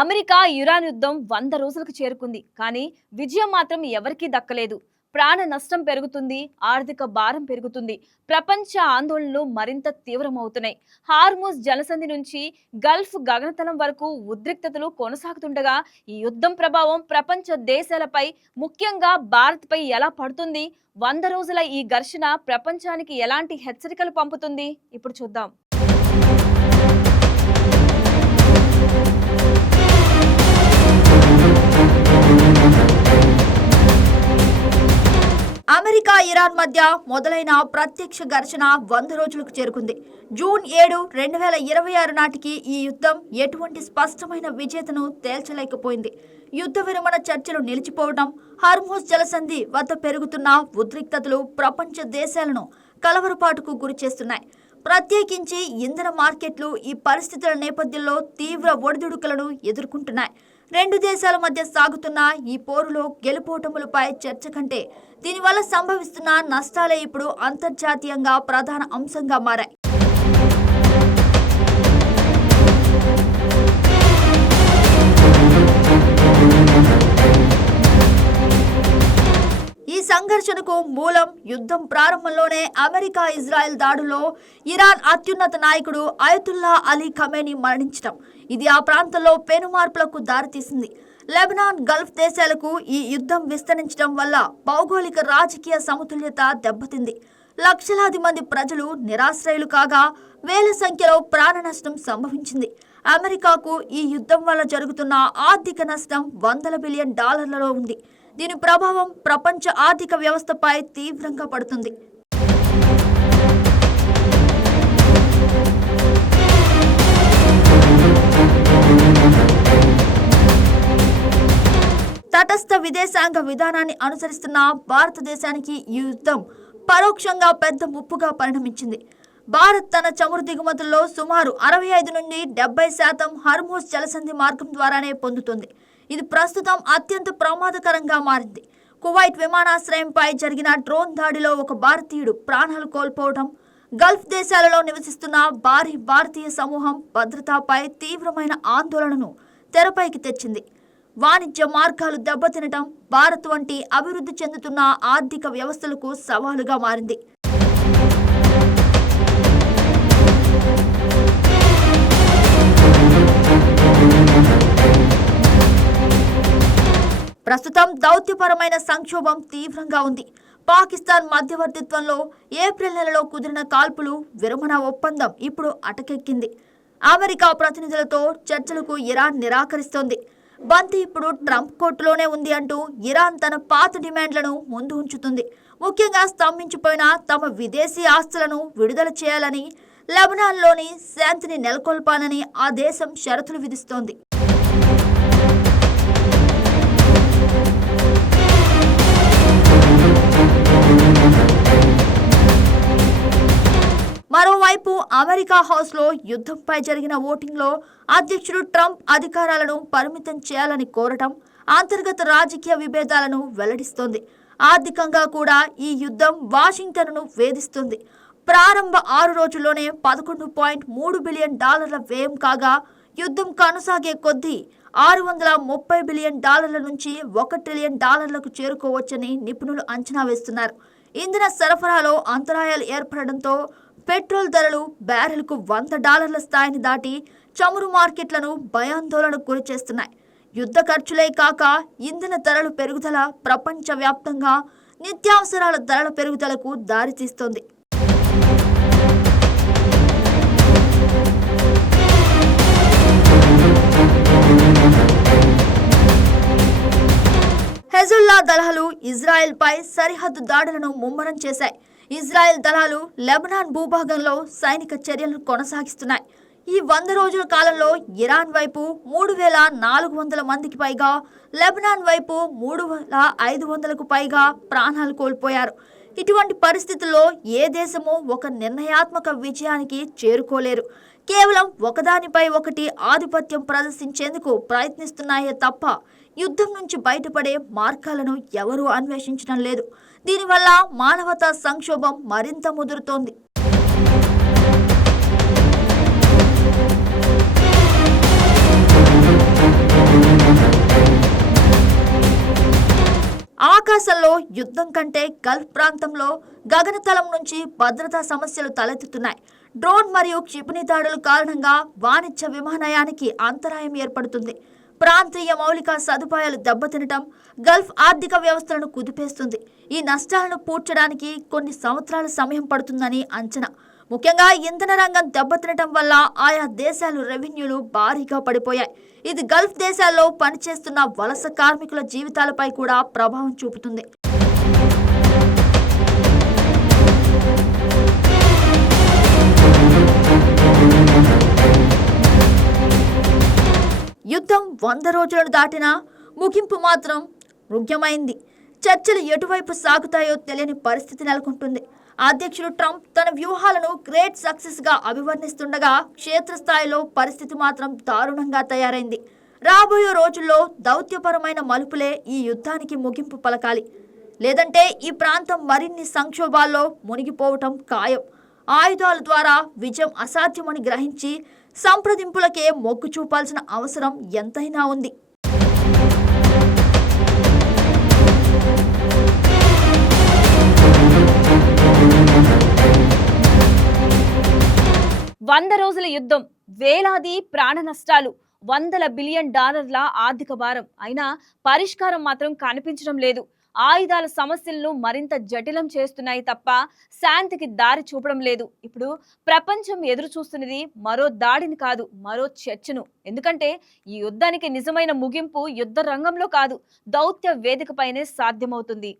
America Iran యుద్ధం 100 రోజులకు చేరుకుంది. కానీ విజయం మాత్రం ఎవరికీ దక్కలేదు. ప్రాణ నష్టం పెరుగుతుంది, ఆర్థిక భారం పెరుగుతుంది. ప్రపంచ ఆందోళనలు మరింత తీవ్రమవుతున్నాయి. హార్మూజ్ జలసంధి నుంచి గల్ఫ్ గగనతలం వరకు ఉద్రిక్తతలు కొనసాగుతుండగా ఈ యుద్ధం ప్రభావం ప్రపంచ దేశాలపై, ముఖ్యంగా భారత్పై ఎలా పడుతుంది? 100 రోజుల ఈ ఘర్షణ ప్రపంచానికి ఎలాంటి హెచ్చరికలు పంపుతుంది? ఇప్పుడు చూద్దాం. అమెరికా ఇరాన్ మధ్య మొదలైన ప్రత్యక్ష ఘర్షణ 100 రోజులకు చేరుకుంది. జూన్ 7, 2026 నాటికి ఈ యుద్ధం ఎటువంటి స్పష్టమైన విజేతను తేల్చలేకపోయింది. యుద్ధ విరమణ చర్చలు నిలిచిపోవడం, హార్మూజ్ జలసంధి వద్ద పెరుగుతున్న ఉద్రిక్తతలు ప్రపంచ దేశాలను కలవరపాటుకు గురిచేస్తున్నాయి. ప్రత్యేకించి ఇంధన మార్కెట్లు ఈ పరిస్థితుల నేపథ్యంలో తీవ్ర ఒడిదుడుకులను ఎదుర్కొంటున్నాయి. రెండు దేశాల మధ్య సాగుతున్న ఈ పోరులో గెలుపోటములపై చర్చ కంటే దీనివల్ల సంభవిస్తున్న నష్టాలే ఇప్పుడు అంతర్జాతీయంగా ప్రధాన అంశంగా మారాయి. ఈ సంఘర్షణకు మూలం యుద్ధం ప్రారంభంలోనే అమెరికా ఇజ్రాయెల్ దాడుల్లో ఇరాన్ అత్యున్నత నాయకుడు అయతుల్లా అలీ ఖమేనీ మరణించడం. ఇది ఆ ప్రాంతంలో పెనుమార్పులకు దారితీసింది. లెబనాన్, గల్ఫ్ దేశాలకు ఈ యుద్ధం విస్తరించడం వల్ల భౌగోళిక రాజకీయ సమతుల్యత దెబ్బతింది. లక్షలాది మంది ప్రజలు నిరాశ్రయులు కాగా వేల సంఖ్యలో ప్రాణ నష్టం సంభవించింది. అమెరికాకు ఈ యుద్ధం వల్ల జరుగుతున్న ఆర్థిక నష్టం $100 బిలియన్ ఉంది. దీని ప్రభావం ప్రపంచ ఆర్థిక వ్యవస్థపై తీవ్రంగా పడుతుంది. తటస్థ విదేశాంగ విధానాన్ని అనుసరిస్తున్న భారతదేశానికి ఈ యుద్ధం పరోక్షంగా పెద్ద ముప్పుగా పరిణమించింది. భారత్ తన చమురు దిగుమతుల్లో సుమారు 65 నుండి 70% హార్మూజ్ జలసంధి మార్గం ద్వారానే పొందుతుంది. ఇది ప్రస్తుతం అత్యంత ప్రమాదకరంగా మారింది. కువైట్ విమానాశ్రయంపై జరిగిన డ్రోన్ దాడిలో ఒక భారతీయుడు ప్రాణాలు కోల్పోవడం, గల్ఫ్ దేశాలలో నివసిస్తున్న భారీ భారతీయ సమూహం భద్రతపై తీవ్రమైన ఆందోళనను తెరపైకి తెచ్చింది. వాణిజ్య మార్గాలు దెబ్బతినటం భారత్ వంటి అభివృద్ధి చెందుతున్న ఆర్థిక వ్యవస్థలకు సవాలుగా మారింది. ప్రస్తుతం దౌత్యపరమైన సంక్షోభం తీవ్రంగా ఉంది. పాకిస్తాన్ మధ్యవర్తిత్వంలో ఏప్రిల్ నెలలో కుదిరిన కాల్పులు విరమణ ఒప్పందం ఇప్పుడు అటకెక్కింది. అమెరికా ప్రతినిధులతో చర్చలకు ఇరాన్ నిరాకరిస్తోంది. బంతి ఇప్పుడు ట్రంప్ కోర్టులోనే ఉంది అంటూ ఇరాన్ తన పాత డిమాండ్లను ముందు ఉంచుతుంది. ముఖ్యంగా స్తంభించిపోయిన తమ విదేశీ ఆస్తులను విడుదల చేయాలని, లెబనాన్లోని శాంతిని నెలకొల్పాలని ఆ దేశం షరతులు విధిస్తోంది. మరోవైపు అమెరికా హౌస్లో యుద్ధంపై జరిగిన ఓటింగ్లో అధ్యక్షుడు ట్రంప్ అధికారాలను పరిమితం చేయాలని కోరటం అంతర్గత రాజకీయ విభేదాలను వెల్లడిస్తోంది. ఆర్థికంగా కూడా ఈ యుద్ధం వాషింగ్టన్ను వేధిస్తుంది. ప్రారంభ 6 రోజుల్లోనే $11.3 బిలియన్ వ్యయం కాగా యుద్ధం కొనసాగే కొద్దీ $630 బిలియన్ నుంచి $1 ట్రిలియన్ చేరుకోవచ్చని నిపుణులు అంచనా వేస్తున్నారు. ఇంధన సరఫరాలో అంతరాయాలు ఏర్పడడంతో పెట్రోల్ ధరలు బ్యారెల్కు $100 స్థాయిని దాటి చమురు మార్కెట్లను భయాందోళనకు గురిచేస్తున్నాయి. యుద్ధ ఖర్చులే కాక ఇంధన ధరల పెరుగుదల ప్రపంచవ్యాప్తంగా నిత్యావసరాల ధరల పెరుగుదలకు దారితీస్తోంది. హెజుల్లా దళాలు ఇజ్రాయెల్పై సరిహద్దు దాడులను ముమ్మరం చేశాయి. ఇజ్రాయెల్ దళాలు లెబనాన్ భూభాగంలో సైనిక చర్యలను కొనసాగిస్తున్నాయి. ఈ 100 రోజుల కాలంలో ఇరాన్ వైపు 3,400 మందికి పైగా, లెబనాన్ వైపు 3,500కు పైగా ప్రాణాలు కోల్పోయారు. ఇటువంటి పరిస్థితుల్లో ఏ దేశమూ ఒక నిర్ణయాత్మక విజయానికి చేరుకోలేరు. కేవలం ఒకదానిపై ఒకటి ఆధిపత్యం ప్రదర్శించేందుకు ప్రయత్నిస్తున్నాయే తప్ప యుద్ధం నుంచి బయటపడే మార్గాలను ఎవరూ అన్వేషించడం లేదు. దీనివల్ల మానవతా సంక్షోభం మరింత ముదురుతోంది. యుద్ధం కంటే గల్ఫ్ ప్రాంతంలో గగనతలం నుంచి భద్రతా సమస్యలు తలెత్తుతున్నాయి. డ్రోన్ మరియు క్షిపణి దాడుల కారణంగా వాణిజ్య విమానయానికి అంతరాయం ఏర్పడుతుంది. ప్రాంతీయ మౌలిక సదుపాయాలు దెబ్బతినటం గల్ఫ్ ఆర్థిక వ్యవస్థలను కుదిపేస్తుంది. ఈ నష్టాలను పూడ్చడానికి కొన్ని సంవత్సరాల సమయం పడుతుందని అంచనా. ముఖ్యంగా ఇంధన రంగం దెబ్బతినటం వల్ల ఆయా దేశాలు రెవెన్యూలు భారీగా పడిపోయాయి. ఇది గల్ఫ్ దేశాల్లో పనిచేస్తున్న వలస కార్మికుల జీవితాలపై కూడా ప్రభావం చూపుతుంది. యుద్ధం 100 రోజులను దాటినా ముగింపు మాత్రం మృగ్యమైంది. చర్చలు ఎటువైపు సాగుతాయో తెలియని పరిస్థితి నెలకొంటుంది. అధ్యక్షుడు ట్రంప్ తన వ్యూహాలను గ్రేట్ సక్సెస్ గా అభివర్ణిస్తుండగా క్షేత్రస్థాయిలో పరిస్థితి మాత్రం దారుణంగా తయారైంది. రాబోయే రోజుల్లో దౌత్యపరమైన మలుపులే ఈ యుద్ధానికి ముగింపు పలకాలి. లేదంటే ఈ ప్రాంతం మరిన్ని సంక్షోభాల్లో మునిగిపోవటం ఖాయం. ఆయుధాల ద్వారా విజయం అసాధ్యమని గ్రహించి సంప్రదింపులకే మొగ్గు చూపాల్సిన అవసరం ఎంతైనా ఉంది. వంద రోజుల యుద్ధం, వేలాది ప్రాణ నష్టాలు, $100 బిలియన్ ఆర్థిక భారం అయినా పరిష్కారం మాత్రం కనిపించడం లేదు. ఆయుధాల సమస్యలను మరింత జటిలం చేస్తున్నాయి తప్ప శాంతికి దారి చూపడం లేదు. ఇప్పుడు ప్రపంచం ఎదురు చూస్తున్నది మరో దాడిని కాదు, మరో చర్చను. ఎందుకంటే ఈ యుద్ధానికి నిజమైన ముగింపు యుద్ధ రంగంలో కాదు, దౌత్య వేదికపైనే సాధ్యమవుతుంది.